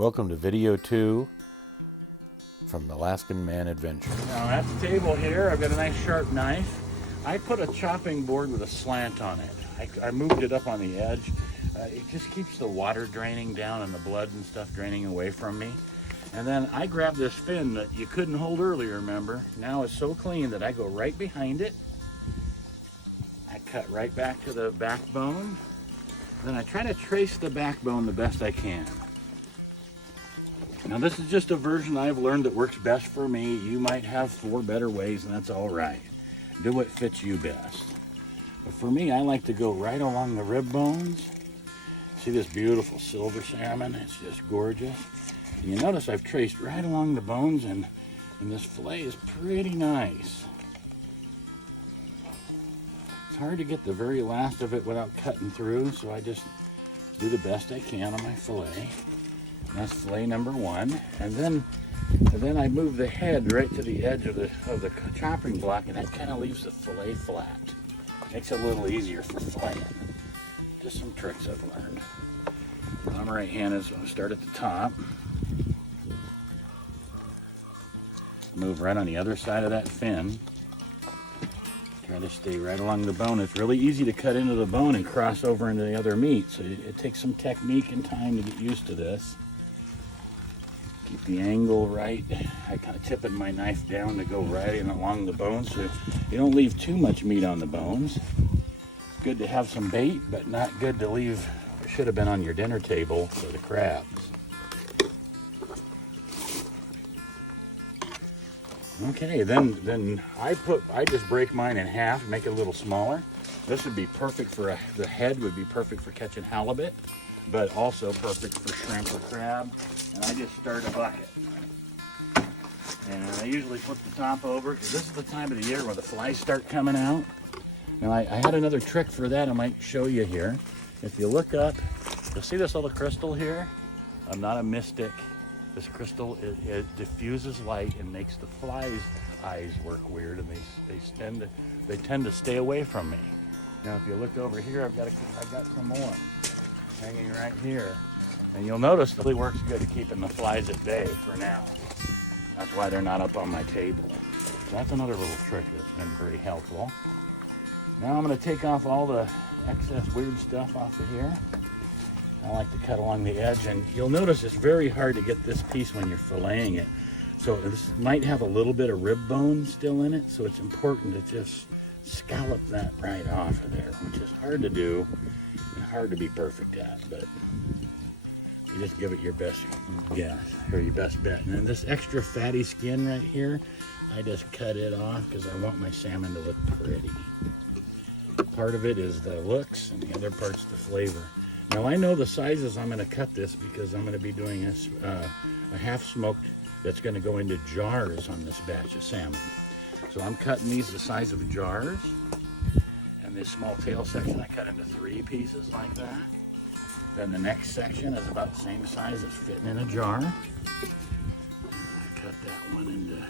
Welcome to video 2 from the Alaskan Man Adventure. Now at the table here, I've got a nice sharp knife. I put a chopping board with a slant on it. I moved it up on the edge. It just keeps the water draining down and the blood and stuff draining away from me. And then I grabbed this fin that you couldn't hold earlier, remember? Now it's so clean that I go right behind it. I cut right back to the backbone. Then I try to trace the backbone the best I can. Now this is just a version I've learned that works best for me. You might have 4 better ways, and that's all right. Do what fits you best. But for me, I like to go right along the rib bones. See this beautiful silver salmon? It's just gorgeous. And you notice I've traced right along the bones, and this fillet is pretty nice. It's hard to get the very last of it without cutting through, so I just do the best I can on my fillet. That's fillet number 1, and then I move the head right to the edge of the chopping block, and that kind of leaves the fillet flat. Makes it a little easier for filleting. Just some tricks I've learned. I'm right-handed, so I'll start at the top. Move right on the other side of that fin. Try to stay right along the bone. It's really easy to cut into the bone and cross over into the other meat, so it takes some technique and time to get used to this. Keep the angle right. I kind of tip my knife down to go right in along the bones so you don't leave too much meat on the bones. It's good to have some bait, but not good to leave. It should have been on your dinner table for the crabs. Okay, then I just break mine in half, make it a little smaller. This would be perfect for the head would be perfect for catching halibut, but also perfect for shrimp or crab. And I just start a bucket. And I usually flip the top over because this is the time of the year where the flies start coming out. Now I had another trick for that I might show you here. If you look up, you'll see this little crystal here. I'm not a mystic. This crystal, it diffuses light and makes the flies' eyes work weird, and they tend to stay away from me. Now if you look over here, I've got some more hanging right here. And you'll notice it really works good at keeping the flies at bay for now. That's why they're not up on my table. So that's another little trick that's been very helpful. Now I'm going to take off all the excess weird stuff off of here. I like to cut along the edge, and you'll notice it's very hard to get this piece when you're filleting it. So this might have a little bit of rib bone still in it, so it's important to just scallop that right off of there, which is hard to do and hard to be perfect at, but you just give it your best guess or your best bet. And then this extra fatty skin right here, I just cut it off because I want my salmon to look pretty. Part of it is the looks, and the other part's the flavor. Now I know the sizes I'm going to cut this because I'm going to be doing a half smoked that's going to go into jars on this batch of salmon. So I'm cutting these the size of jars, and this small tail section I cut into 3 pieces like that. Then the next section is about the same size as fitting in a jar. I cut that one into,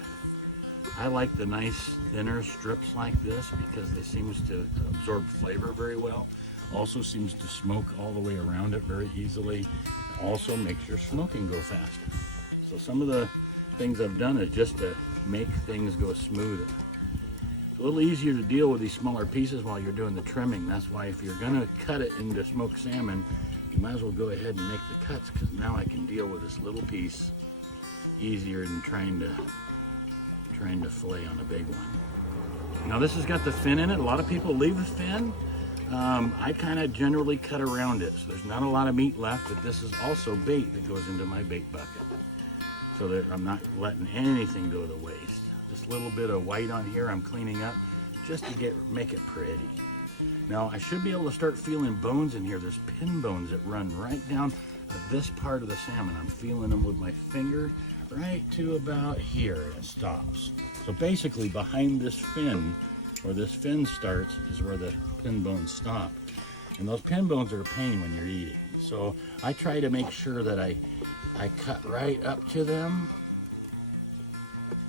I like the nice thinner strips like this because they seem to absorb flavor very well. Also seems to smoke all the way around it very easily. Also makes your smoking go faster. So some of the things I've done is just to make things go smoother. It's a little easier to deal with these smaller pieces while you're doing the trimming. That's why if you're gonna cut it into smoked salmon, you might as well go ahead and make the cuts, because now I can deal with this little piece easier than trying to fillet on a big one. Now this has got the fin in it. A lot of people leave the fin. I kind of generally cut around it, so there's not a lot of meat left, but this is also bait that goes into my bait bucket. So that I'm not letting anything go to waste. This little bit of white on here I'm cleaning up just to make it pretty. Now I should be able to start feeling bones in here. There's pin bones that run right down this part of the salmon. I'm feeling them with my finger right to about here, and it stops. So basically behind this fin, where this fin starts, is where the pin bones stop. And those pin bones are a pain when you're eating. So I try to make sure that I cut right up to them.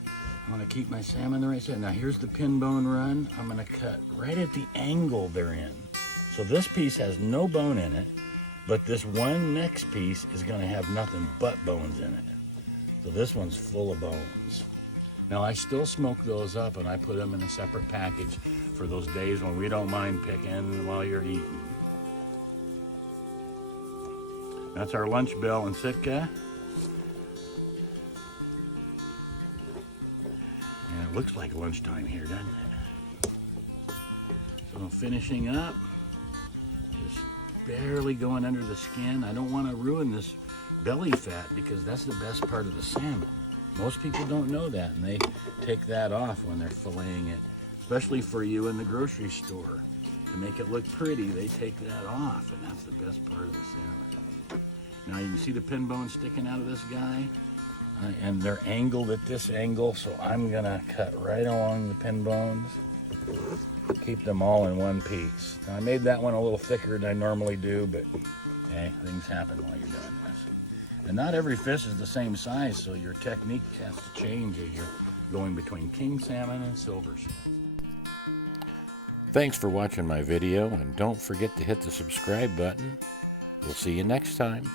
I want to keep my salmon the right side. Now here's the pin bone run. I'm going to cut right at the angle they're in. So this piece has no bone in it, But this one next piece is going to have nothing but bones in it. So this one's full of bones. Now I still smoke those up and I put them in a separate package for those days when we don't mind picking while you're eating. That's our lunch bell in Sitka. And it looks like lunchtime here, doesn't it? So finishing up, just barely going under the skin. I don't want to ruin this belly fat because that's the best part of the salmon. Most people don't know that, and they take that off when they're filleting it, especially for you in the grocery store. To make it look pretty, they take that off, and that's the best part of the salmon. Now you can see the pin bone sticking out of this guy, and they're angled at this angle, so I'm gonna cut right along the pin bones. Keep them all in one piece. Now I made that one a little thicker than I normally do, but hey, things happen while you're doing this. And not every fish is the same size, so your technique has to change as you're going between king salmon and silver salmon. Thanks for watching my video, and don't forget to hit the subscribe button. We'll see you next time.